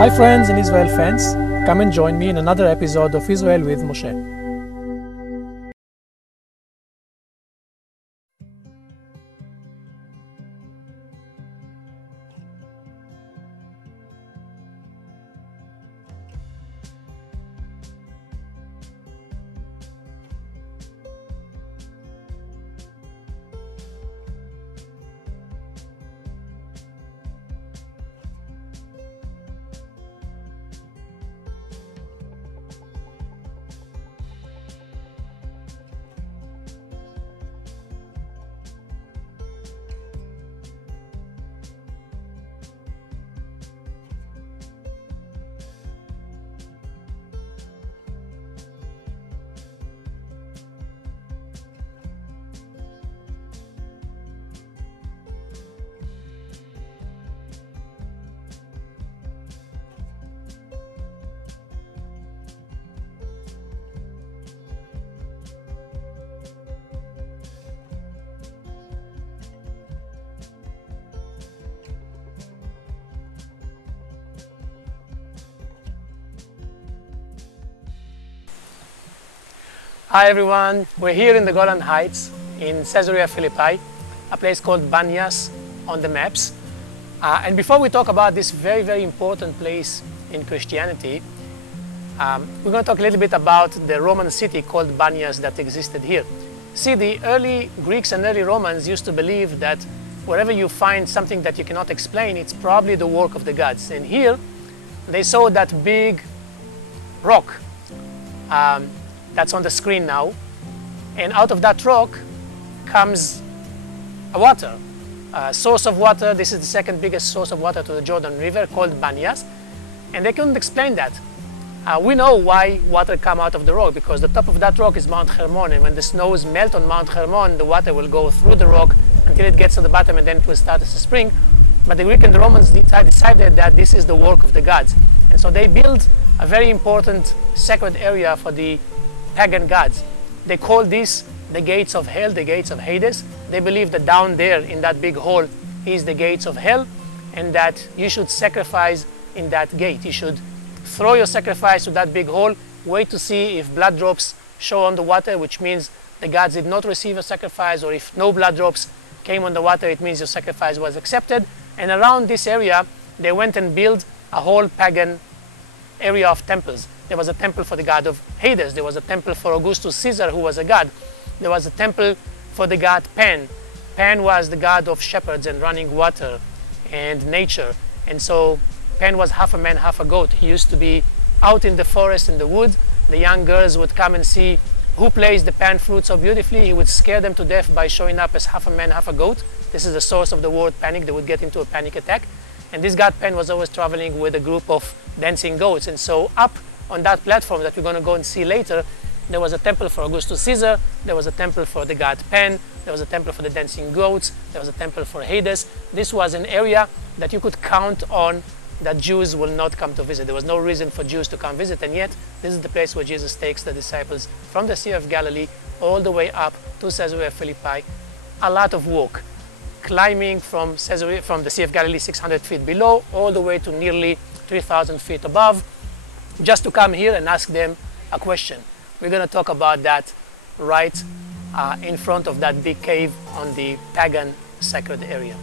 Hi friends and Israel fans, come and join me in another episode of Israel with Moshe. Hi everyone, we're here in the Golan Heights in Caesarea Philippi, a place called Banyas on the maps. And before we talk about this very important place in Christianity, we're going to talk a little bit about the Roman city called Banyas that existed here. See, the early Greeks and early Romans used to believe that wherever you find something that you cannot explain, it's probably the work of the gods. And here they saw that big rock that's on the screen now, and out of that rock comes a water, a source of water. This is the second biggest source of water to the Jordan River, called Banyas, and they couldn't explain that. We know why water come out of the rock, because the top of that rock is Mount Hermon, and when the snows melt on Mount Hermon, the water will go through the rock until it gets to the bottom, and then it will start as a spring. But the Greek and the Romans decided that this is the work of the gods, and so they built a very important sacred area for the pagan gods. They call this the gates of hell, the gates of Hades. They believe that down there in that big hole is the gates of hell, and that you should sacrifice in that gate. You should throw your sacrifice to that big hole, wait to see if blood drops show on the water, which means the gods did not receive a sacrifice, or if no blood drops came on the water, it means your sacrifice was accepted. And around this area they went and built a whole pagan area of temples. There was a temple for the god of Hades. There was a temple for Augustus Caesar, who was a god. There was a temple for the god Pan. Pan was the god of shepherds and running water and nature. And so Pan was half a man, half a goat. He used to be out in the forest, in the wood. The young girls would come and see who plays the pan flute so beautifully. He would scare them to death by showing up as half a man, half a goat. This is the source of the word panic. They would get into a panic attack. And this god Pan was always traveling with a group of dancing goats. And so up on that platform that we're going to go and see later, there was a temple for Augustus Caesar, there was a temple for the god Pan, there was a temple for the dancing goats, there was a temple for Hades. This was an area that you could count on that Jews will not come to visit. There was no reason for Jews to come visit, and yet this is the place where Jesus takes the disciples from the Sea of Galilee all the way up to Caesarea Philippi. A lot of walk, climbing from the Sea of Galilee 600 feet below all the way to nearly 3,000 feet above, just to come here and ask them a question. We're going to talk about that right in front of that big cave on the pagan sacred area.